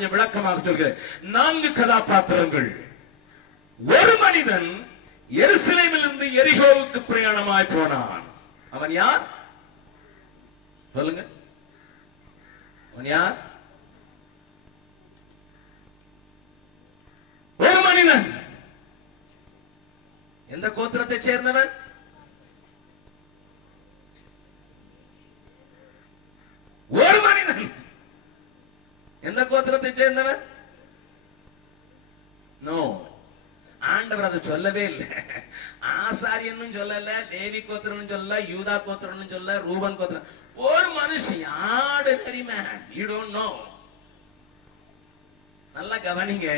கொஞ்சம் விளக்கமாக சொல்கிறேன். 4 கதாபாத்திரங்கள். ஒரு மனிதன் எருசலேமில் இருந்து எரிகோவுக்கு பிரயாணமாய் போனான். அவன் யார் சொல்லுங்க? அவன் யார்? ஒரு மனிதன். எந்த கோத்திரத்தை சேர்ந்தவன்? ஒரு மனிதன். எந்த கோத்திரத்தை சேர்ந்தவன்? நோ, ஆண்டவர் அதை சொல்லவே இல்லை. ஆசாரியன்னு சொல்லல, லேவி கோத்திரம் சொல்லல, யூதா கோத்திரம் சொல்லல, ரூபன் கோத்திரம். ஒரு மனுஷன், ordinary man. You don't know. நல்லா கவனிங்க.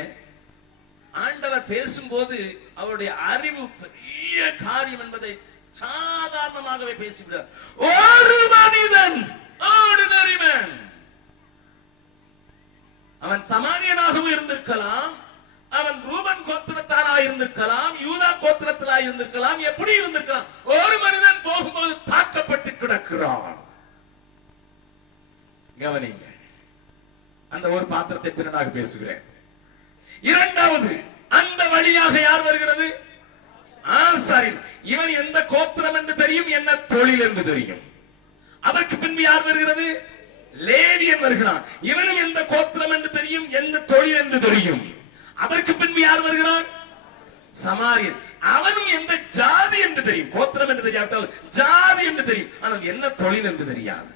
ஆண்டவர் பேசும்போது அவருடைய அறிவு பெரிய காரியம் என்பதை சாதாரணமாகவே பேசிவிட. ஒரு மனிதன், ஆர்டினரி மேன். அவன் சமாரியனாகவும் இருந்திருக்கலாம், அவன் ரூபன் கோத்திரத்தாராக இருந்திருக்கலாம், யூதா கோத்திரத்திலாக இருந்திருக்கலாம், எப்படி இருந்திருக்கலாம். ஒரு மனிதன் போகும்போது தாக்கப்பட்டு கிடக்கிறான். கவனிங்க, அந்த ஒரு பாத்திரத்தை பின்னதாக பேசுகிறேன். இரண்டாவது, அந்த வழியாக யார் வருகிறது? ஆசாரியன். இவன் எந்த கோத்திரம் என்று தெரியும், என்ன தொழில் என்று தெரியும். அதற்கு பின்பு யார் வருகிறது? லேவியன் வருகிறான். இவனும் எந்த கோத்திரம் என்று தெரியும், எந்த தொழில் என்று தெரியும். அதற்கு பின்பு யார் வருகிறான்? சமாரியன். அவனும் எந்த ஜாதி என்று தெரியும். கோத்திரம் என்று தெரியாவிட்டால் ஜாதி என்று தெரியும், ஆனால் என்ன தொழில் என்று தெரியாது.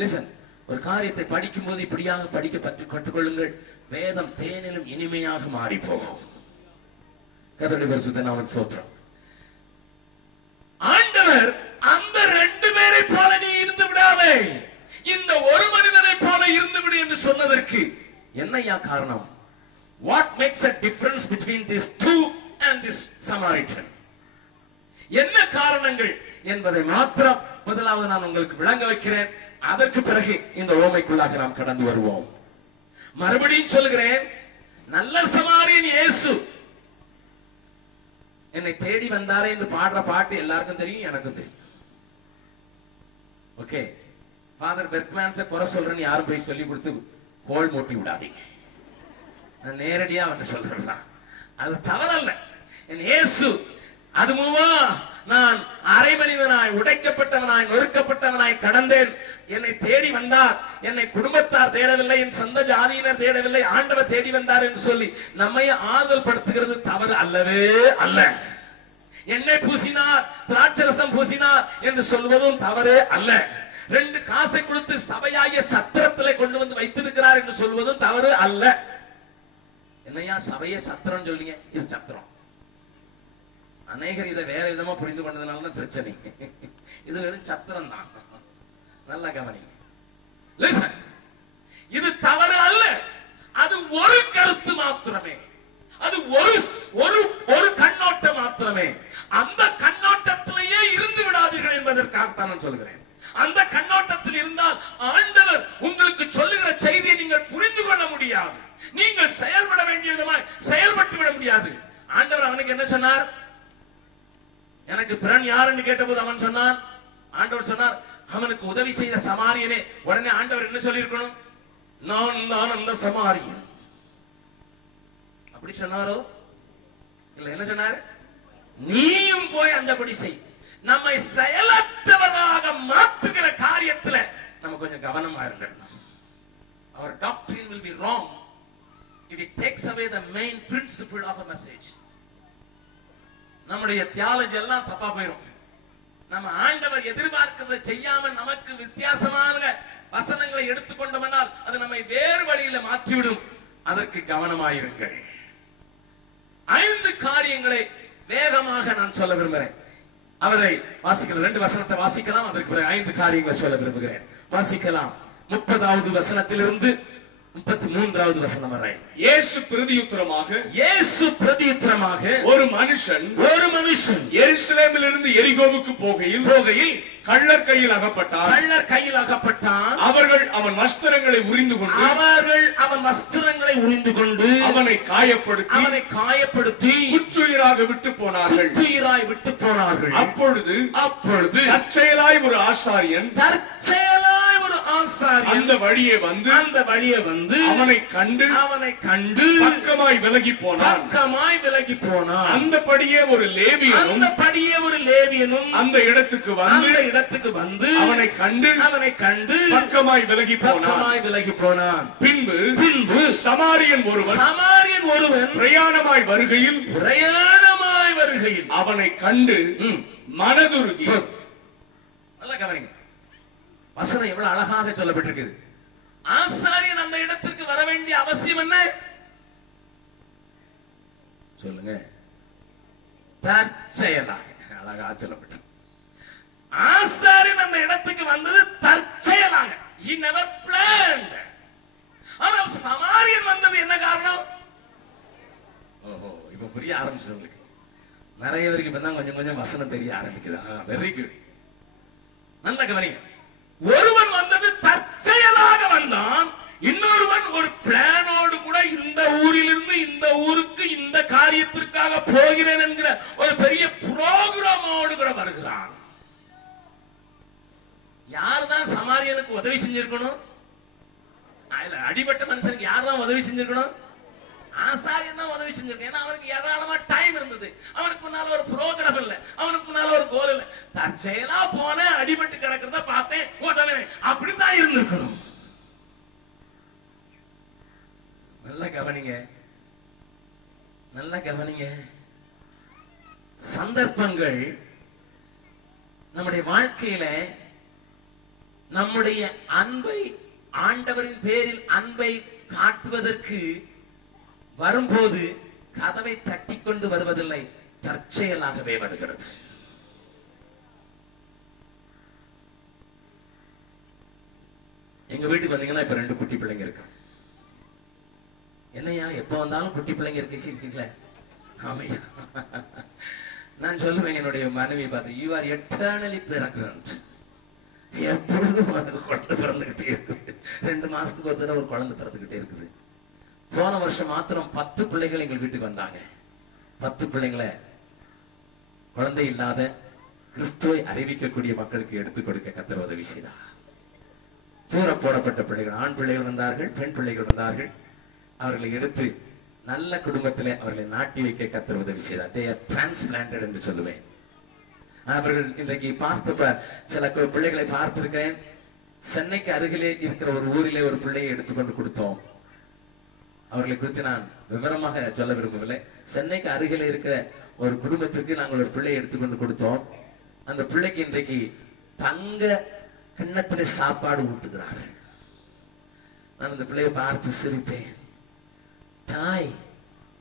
லிசன், ஒரு காரியத்தை படிக்கும் போது இப்படியாக படிக்க கற்றுக்கொள்ளுங்கள். வேதம் தேனிலும் இனிமையாக மாறி போகும். கர்த்தருடைய பரிசுத்த நாமம் ஸ்தோத்திரம். ஆண்டவர் அந்த 2 பேரை போல நீ இருந்து விடாதே, இந்த ஒரு மனிதனை போல இருந்து விடு என்று சொன்னதற்கு என்னையா காரணம்? What makes a difference between these two and this Samaritan? என்ன காரணங்கள் என்பதை மாத்திரம் முதலாவது நான் உங்களுக்கு விளங்க வைக்கிறேன். அதற்கு பிறகு இந்த ஓமைக்குள்ளாக நாம் கடந்து வருவோம். மறுபடியும் சொல்கிறேன், நல்ல சமாரியன் இயேசு என்னை தேடி வந்தாரே என்று பாடுற பாட்டு எல்லாருக்கும் தெரியும், எனக்கும் தெரியும். ஓகே, ஃபாதர் பெர்க்மேன்ஸை குறை சொல்றேன்னு யாரும் போய் சொல்லி கொடுத்து கோல் மூட்டி விடாதீங்க. நான் நேரடியா அவன் சொல்றேன், அது தவறல்ல. என் இயேசு அதுவா நான் அரை மனிதனாய், உடைக்கப்பட்டவனாய், நொறுக்கப்பட்டவனாய் கடந்தேன். என்னை தேடி வந்தார். என்னை குடும்பத்தார் தேடவில்லை, என் சொந்த ஜாதியினர் தேடவில்லை, ஆண்டவர் தேடி வந்தார் என்று சொல்லி நம்மை ஆறுதல் படுத்துகிறது தவறு அல்லவே அல்ல. எண்ணெய் பூசினார், திராட்சரசம் பூசினார் என்று சொல்வதும் தவறே அல்ல. 2 காசை கொடுத்து சபையாகிய சத்திரத்திலே கொண்டு வந்து வைத்திருக்கிறார் என்று சொல்வதும் தவறு அல்ல. என்னையா சபையை சத்திரம் சொல்றீங்க? இது சத்திரம். அநேகர் இதை வேற விதமா புரிந்து கொண்டதுனால தான் பிரச்சனை. இது வெறும் சத்திரம் தான். நல்ல கவனிங்க. இது தவறு அல்ல. அது ஒரு கருத்து மாத்திரமே, அது ஒரு கண்ணோட்டம் மாத்திரமே. அந்த கண்ணோட்டத்திலேயே இருந்து விடாதீர்கள் என்பதற்காகத்தான் நான் சொல்கிறேன். அந்த கண்ணோட்டத்தில் இருந்தால் ஆண்டவர் உங்களுக்கு சொல்லுகிற செய்தியை நீங்கள் புரிந்து கொள்ள முடியாது. நீங்கள் செயல்பட வேண்டிய விதமாய் செயல்பட்டு விட முடியாது. ஆண்டவர் அவனுக்கு என்ன சொன்னார்? எனக்கு பிறன் யார் என்று கேட்டபோது அவன் சொன்னான், ஆண்டவர் சொன்னார், அவனுக்கு உதவி செய்த சமாரியனே. உடனே ஆண்டவர் என்ன சொல்லி இருக்கணும்? நான் தான் அந்த சமாரியன். அப்படி சொன்னாரோ இல்ல? என்ன சொன்னார்? நீயும் போய் அந்தபடி செய். நம்மை செயலற்றவர்களாக மாற்றுகிற காரியத்துல நம்ம கொஞ்சம் கவனமா இருந்தோம். Our doctrine will be wrong if it takes away the main principle of a message. நம்முடைய தியாலஜி எல்லாம் தப்பா போயிடும். நம்ம ஆண்டவர் எதிர்பார்க்கிறதை செய்யாமல் நமக்கு வித்தியாசமான வசனங்களை எடுத்துக்கொண்டோம்னால் அது நம்மை வேறு வழியில மாற்றிவிடும். அதற்கு கவனமாயிருங்கள். 5 காரியங்களை வேகமாக நான் சொல்ல விரும்புகிறேன். அவரை வாசிக்கலாம். 2 வசனத்தை வாசிக்கலாம். அதற்கு பிறகு 5 காரியங்களை சொல்ல விரும்புகிறேன். வாசிக்கலாம். 30வது வசனத்திலிருந்து 33வது வசனம் வரை. இயேசு பிரதியுத்தரமாக ஒரு மனுஷன் எருசலேமிலிருந்து எரிகோவுக்கு போகையில் கள்ளர் கையில் அகப்பட்டான். அவர்கள் அவன் வஸ்திரங்களை உரிந்து கொண்டு அவனை காயப்படுத்தி குற்றுயிராக விட்டு போனார்கள். அப்பொழுது தற்செயலாய் ஒரு ஆசாரியன் அந்த வழியே வந்து அவனை கண்டு பக்கமாய் விலகி போனான். அந்தபடியே ஒரு லேவியனும் அந்த இடத்துக்கு வந்து அவனை கண்டு பக்கமாய் விலகி போனான். பின்பு சமாரியன் ஒருவன் பிரயாணமாய் வருகையில் அவனை கண்டு மனதுருகி. நல்லா கவனிங்க, வசனம் எவ்வளவு அழகாக சொல்லப்பட்டிருக்கு. ஆசாரியன் அந்த இடத்திற்கு வர வேண்டிய அவசியம் என்ன சொல்லுங்க? தற்செயலாக. அழகா சொல்லப்பட்டிருக்கு. ஆசாரியன் அந்த இடத்துக்கு வந்தது தற்செயலாக. He never planned. ஆனால் சமாரியன் வந்தது என்ன காரணம்? ஓஹோ, இப்ப புரிய ஆரம்பிச்சு உங்களுக்கு. நிறைய பேருக்கு இப்பதான் கொஞ்சம் வசனம் தெரிய ஆரம்பிக்குது. Very good. நல்ல கவனிங்க. ஒருவன் வந்தது தற்செயலாக வந்தான், இன்னொருவன் ஒரு பிளானோடு கூட இந்த ஊரிலிருந்து இந்த ஊருக்கு இந்த காரியத்திற்காக போகிறேன் என்கிற ஒரு பெரிய புரோகிராமோடு கூட வருகிறான். யாருதான் சமாரியனுக்கு உதவி செஞ்சிருக்கணும்? அடிபட்ட மனுஷனுக்கு யாருதான் உதவி செஞ்சிருக்கணும்? ஆசாரியன் தான் உதவி செஞ்சிருக்கணும். ஏன்னா அவனுக்கு ஏராளமா டைம் இருந்தது. அவனுக்கு முன்னால ஒரு புரோகிராம் இல்ல, அவனுக்கு முன்னால ஒரு கோல் இல்ல. தற்செயலா போன அடிபட்டு கிடக்கிறத பார்த்தேன், உதவினே. அப்படித்தான் இருந்திருக்கணும். நல்ல கவனிங்க. சந்தர்ப்பங்கள் நம்முடைய வாழ்க்கையில நம்முடைய அன்பை, ஆண்டவரின் பேரில் அன்பை காட்டுவதற்கு வரும்போது கதவை தட்டி கொண்டு வருவதில்லை, தற்செயலாகவே வருகிறது. எங்க வீட்டுக்கு வந்தீங்கன்னா இப்ப 2 குட்டி பிள்ளைங்க இருக்கு. என்னையா எப்ப வந்தாலும் குட்டி பிள்ளைங்க இருக்கீங்களே? ஆமையா, நான் சொல்லுவேன் என்னுடைய மனைவி பார்த்து, யூ ஆர் எட்டர்னலி பிரெக்னன்ட். எப்பொழுதும் குழந்தை பிறந்துகிட்டே இருக்குது. 2 மாசத்துக்கு ஒரு தடவை ஒரு குழந்தை பிறந்துகிட்டே இருக்குது. போன வருஷம் மாத்திரம் 10 பிள்ளைகள் எங்கள் வீட்டுக்கு வந்தாங்க. 10 பிள்ளைங்களை குழந்தை இல்லாத கிறிஸ்துவை அறிவிக்கக்கூடிய மக்களுக்கு எடுத்துக் கொடுக்க கர்த்தர் உதவி செய்தார். தூர போடப்பட்ட பிள்ளைகள், ஆண் பிள்ளைகள் வந்தார்கள், பெண் பிள்ளைகள் வந்தார்கள். அவர்களை எடுத்து நல்ல குடும்பத்திலே அவர்களை நாட்டி வைக்க கர்த்தர் உதவி செய்தார். they are transplanted என்று சொல்லுவேன். அவர்கள் இன்றைக்கு பார்த்த சில பிள்ளைகளை பார்த்திருக்கேன். சென்னைக்கு அருகிலே இருக்கிற ஒரு ஊரிலே ஒரு பிள்ளையை எடுத்துக்கொண்டு கொடுத்தோம். அவர்களை குறித்து நான் விவரமாக சொல்ல விரும்பவில்லை. சென்னைக்கு அருகிலே இருக்கிற ஒரு குடும்பத்திற்கு நாங்கள் ஒரு பிள்ளையை எடுத்துக்கொண்டு கொடுத்தோம். அந்த பிள்ளைக்கு இன்றைக்கு தங்க கிண்ணத்திலே சாப்பாடு ஊட்டுகிறார்கள். நான் அந்த பிள்ளையை பார்த்து சிரித்தேன். தாய்,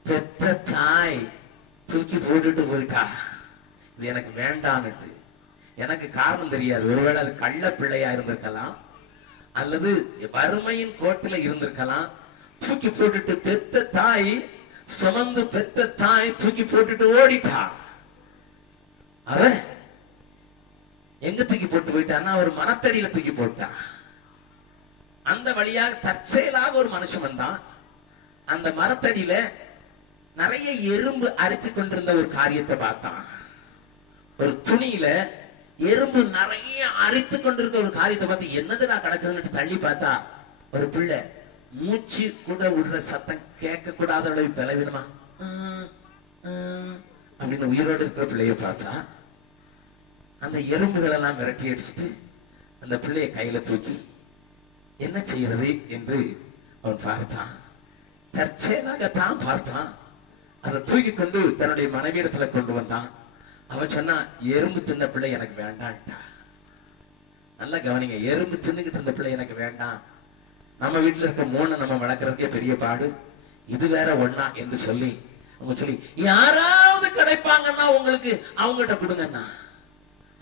பெற்ற தாய் தூக்கி போட்டுட்டு போயிட்டா, இது எனக்கு வேண்டான்னுட்டு. எனக்கு காரணம் தெரியாது. ஒருவேளை அது கள்ள பிள்ளையா இருந்திருக்கலாம், அல்லது வறுமையின் கோட்டில இருந்திருக்கலாம். தூக்கி போட்டுட்டு பெத்த தாய், சுமந்து பெத்த தாய் தூக்கி போட்டுட்டு ஓடிட்டா. அத எங்க தூக்கி போட்டு போயிட்டான்னா ஒரு மரத்தடியில தூக்கி போட்டான். அந்த வழியாக தற்செயலாக ஒரு மனுஷன் வந்தான். அந்த மரத்தடியில நிறைய எறும்பு அரிச்சு கொண்டிருந்த ஒரு காரியத்தை பார்த்தான். ஒரு துணியில எறும்பு நிறைய அரித்து கொண்டிருக்க ஒரு காரியத்தை பார்த்து என்னதுடா கிடக்குதுன்னு தள்ளி பார்த்தா ஒரு பிள்ளை மூச்சு கூட விடுற சத்தம் கேட்க கூடாத அளவு பலவீனமா அப்படின்னு உயிரோடு இருக்கிற பிள்ளைய பார்த்தா அந்த எறும்புகள் எல்லாம் விரட்டி அடிச்சுட்டு அந்த பிள்ளைய கையில தூக்கி என்ன செய்யறது என்று அவன் பார்த்தான். தற்செயலாகத்தான் பார்த்தான். அதை தூக்கி கொண்டு தன்னுடைய மனைவியிடத்துல கொண்டு வந்தான். அவன் சொன்னா, எறும்பு தின்ன பிள்ளை எனக்கு வேண்டான்ட்டா. நல்லா கவனிங்க, எறும்பு தின்னுகிட்டு இருந்த பிள்ளை எனக்கு வேண்டாம். நம்ம வீட்டுல இருக்க 3 நம்ம வளர்க்கறதுக்கே பெரிய பாடு, இது வேற ஒண்ணா என்று சொல்லி அவங்க சொல்லி யாராவது கிடைப்பாங்கன்னா உங்களுக்கு அவங்ககிட்ட கொடுங்கன்னா.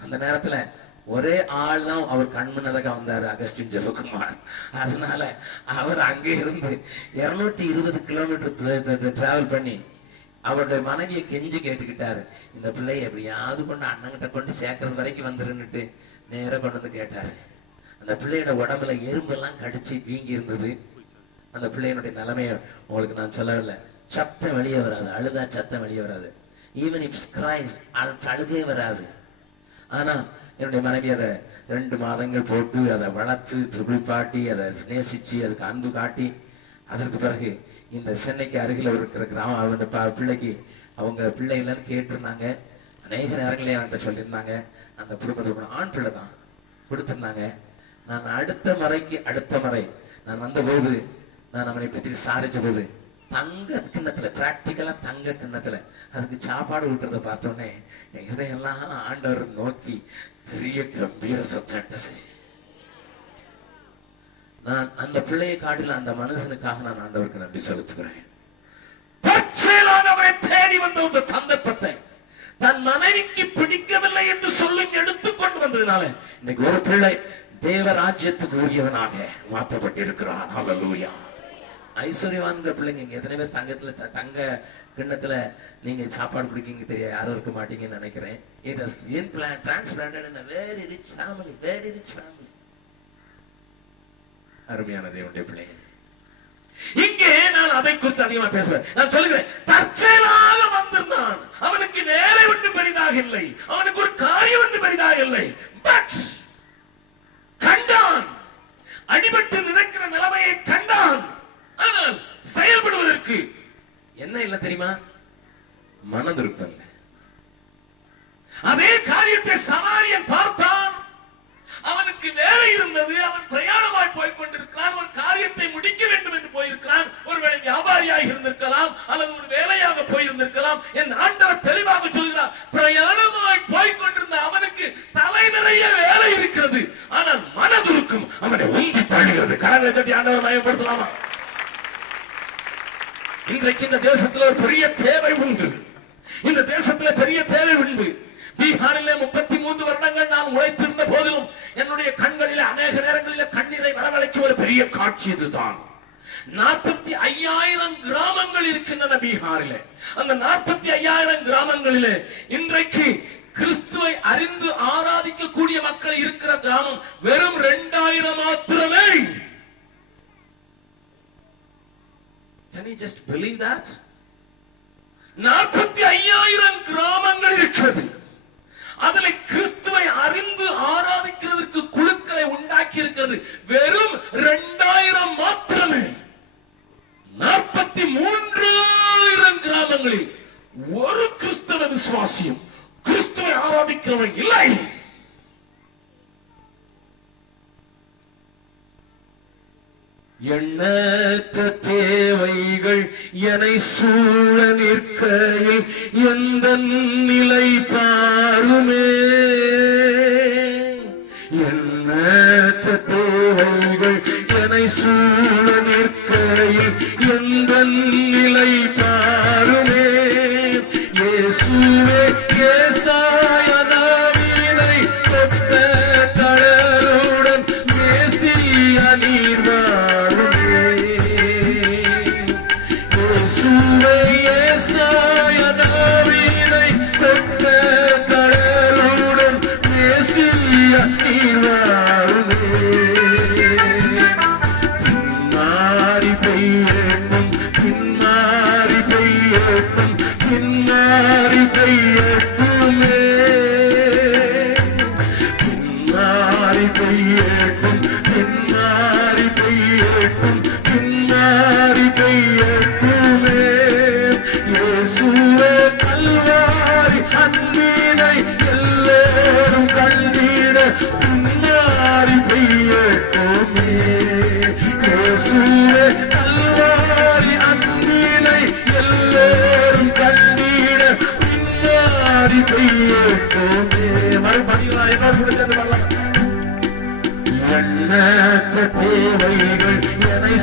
அந்த நேரத்துல ஒரே ஆள் தான் அவர் கண்முன்னதாக வந்தாரு, அகஸ்டின் ஜெபகுமார். அதனால அவர் அங்கே இருந்து 220 கிலோமீட்டர் டிராவல் பண்ணி அவருடைய மனைவியை கெஞ்சி கேட்டுக்கிட்டாரு, இந்த பிள்ளையை எப்படியாவது கொண்டு அண்ணங்கிட்ட கொண்டு சேர்க்கறது வரைக்கும் வந்துருன்னுட்டு நேர கொண்டு வந்து கேட்டாரு. அந்த பிள்ளையோட உடம்புல எறும்பெல்லாம் கடிச்சு வீங்கி இருந்தது. அந்த பிள்ளையினுடைய நிலைமைய உங்களுக்கு நான் சொல்லவில்லை. சத்தம் வெளியே வராது, அழுதா சத்தம் வெளியே வராது. ஈவன் இஃப் கிரைஸ், அழுகே வராது. ஆனா என்னுடைய மனைவி அதை 2 மாதங்கள் போட்டு அதை வளர்த்து குளிப்பாட்டி அதை நேசிச்சு அதுக்கு அன்பு காட்டி அதற்கு பிறகு இந்த சென்னைக்கு அருகில் இருக்கிற கிராமம் அந்த பிள்ளைக்கு அவங்க பிள்ளை இல்லைன்னு கேட்டிருந்தாங்க. அநேக நேரங்களே என்கிட்ட சொல்லியிருந்தாங்க. அந்த குடும்பத்தோட ஆண் பிள்ளை தான் கொடுத்திருந்தாங்க. நான் அடுத்த முறை நான் வந்தபோது நான் அவனை பற்றி விசாரிச்ச போது தங்க கிண்ணத்துல, பிராக்டிக்கலா தங்க கிண்ணத்துல அதுக்கு சாப்பாடு விட்டுறத பார்த்தோன்னே இதையெல்லாம் ஆண்டவர் நோக்கி பெரிய கம்பீர சத்தம். நான் அந்த பிள்ளையை காட்டில அந்த மனுஷனுக்காக நான் ஆண்டவருக்கு நன்றி செலுத்துகிறேன். தற்செயலானவரை தேடி வந்த ஒரு சந்தர்ப்பத்தை தன் மனைவிக்கு பிடிக்கவில்லை என்று சொல்லி எடுத்துக்கொண்டு வந்ததுனால இன்னைக்கு ஒரு பிள்ளை தேவ ராஜ்யத்துக்கு உரியவனாக மாற்றப்பட்டிருக்கிறான். ஹல்லேலூயா. ஐஸ்வர்யவான்கிற பிள்ளைங்க இங்க எத்தனை பேர் தங்க கிண்ணத்துல நீங்க சாப்பாடு குடிக்கீங்க தெரிய யாரும் இருக்க மாட்டீங்கன்னு நினைக்கிறேன். It has been transplanted in a very rich family, very rich family. அருமையான தேவனுடைய பிள்ளைங்க, இங்கே நான் அதை குறித்து அதிகமா பேசுவேன். நான் சொல்லுகிறேன், தற்செயலாக வந்திருந்தான். அவனுக்கு வேலை ஒன்று பெரிதாக இல்லை, அவனுக்கு ஒரு காரியம் ஒன்று பெரிதாக இல்லை. பட் கண்டான், அடிபட்டு நினைக்கிற நிலைமையை கண்டான். ஆனால் செயல்படுவதற்கு என்ன இல்லை தெரியுமா? மனதிருப்பம். அதே காரியத்தை சமாரியன் பார்த்தான். அவனுக்கு வேலை இருந்தது. அவன் பிரயாணமாய் போய் கொண்டிருக்கிறான். ஒரு காரியத்தை முடிக்க வேண்டும் என்று போயிருக்கிறான். ஒருவேளை வியாபாரியாக இருந்திருக்கலாம் அல்லது ஒரு வேலையாக போயிருந்திருக்கலாம். என் ஆண்டவர் தெளிவாக சொல்கிறார், பிரயாணமாய் போய் கொண்டிருந்த அவனுக்கு தலை நிறைய வேலை இருக்கிறது. ஆனால் மனதுருக்கும் அவனை உந்தி தள்ளுகிறது. கரங்களை தட்டி ஆண்டவர் மயப்படுத்தலாமா? இன்றைக்கு இந்த தேசத்துல ஒரு பெரிய தேவை உண்டு. இந்த தேசத்துல பெரிய தேவை உண்டு. பீகாரிலே 33 வருடங்கள் நான் உழைத்திருந்த போதிலும் என்னுடைய கண்களில் அநேக நேரங்களில் கண்ணீரை வரவழைக்கும் ஒரு பெரிய காட்சி இதுதான். 45,000 கிராமங்கள் இருக்கின்றன பீகாரிலே. அந்த 45,000 கிராமங்களிலே இன்றைக்கு கிறிஸ்துவை அறிந்து ஆராதிக்கக்கூடிய மக்கள் இருக்கிற கிராமம் வெறும் 2,000 மாத்திரமே. Can you just believe that? 45,000 கிராமங்கள் இருக்கிறது. அதுல கிறிஸ்துவை அறிந்து ஆராதிக்கிறதுக்கு குழுக்களை உண்டாக்கி இருக்கிறது வெறும் 2,000 மாத்திரமே. 43,000 கிராமங்களில் ஒரு கிறிஸ்தவ விசுவாசியும் கிறிஸ்துவை ஆராதிக்கிறவன் இல்லை. எண்ணற்ற தேவைகள் என்னை சூழ நிற்கையில் எந்த நிலை பாருமே. எண்ணற்ற தேவைகள் என்னை சூழ நிற்கையில் எந்த நிலை பாருமே. இயேசுவே ஏசாயா தாவீதை தொட்ட தளருடன் மேசியா நீர் வாருமே. இயேசுவே ஏசாயா தாவீதை தொட்ட தளருடன் மேசியா நீர் வாருமே. பின்மாறி பெய்யட்டும், பின்மாறி பெய்யட்டும், பின்மாறி பெய்யட்டுமே. பின்மாறி பெய்யட்டும், பின்மாறி பெய்யட்டும், பின்மாறி பெய்யட்டுமே. இயேசுவே கல்வாரி அன்பினை எல்லோரும் கண்டிட பின்மாறி பெய்யட்டுமே. இயேசுவே கல்வாரி அன்பினை எல்லோரும் கண்டிட பின்மாறி பெய்யட்டுமே. மறுபடியும் என்ன கொடுத்தது பண்ணலாம். எண்ணற்ற தேவைகள் என்னை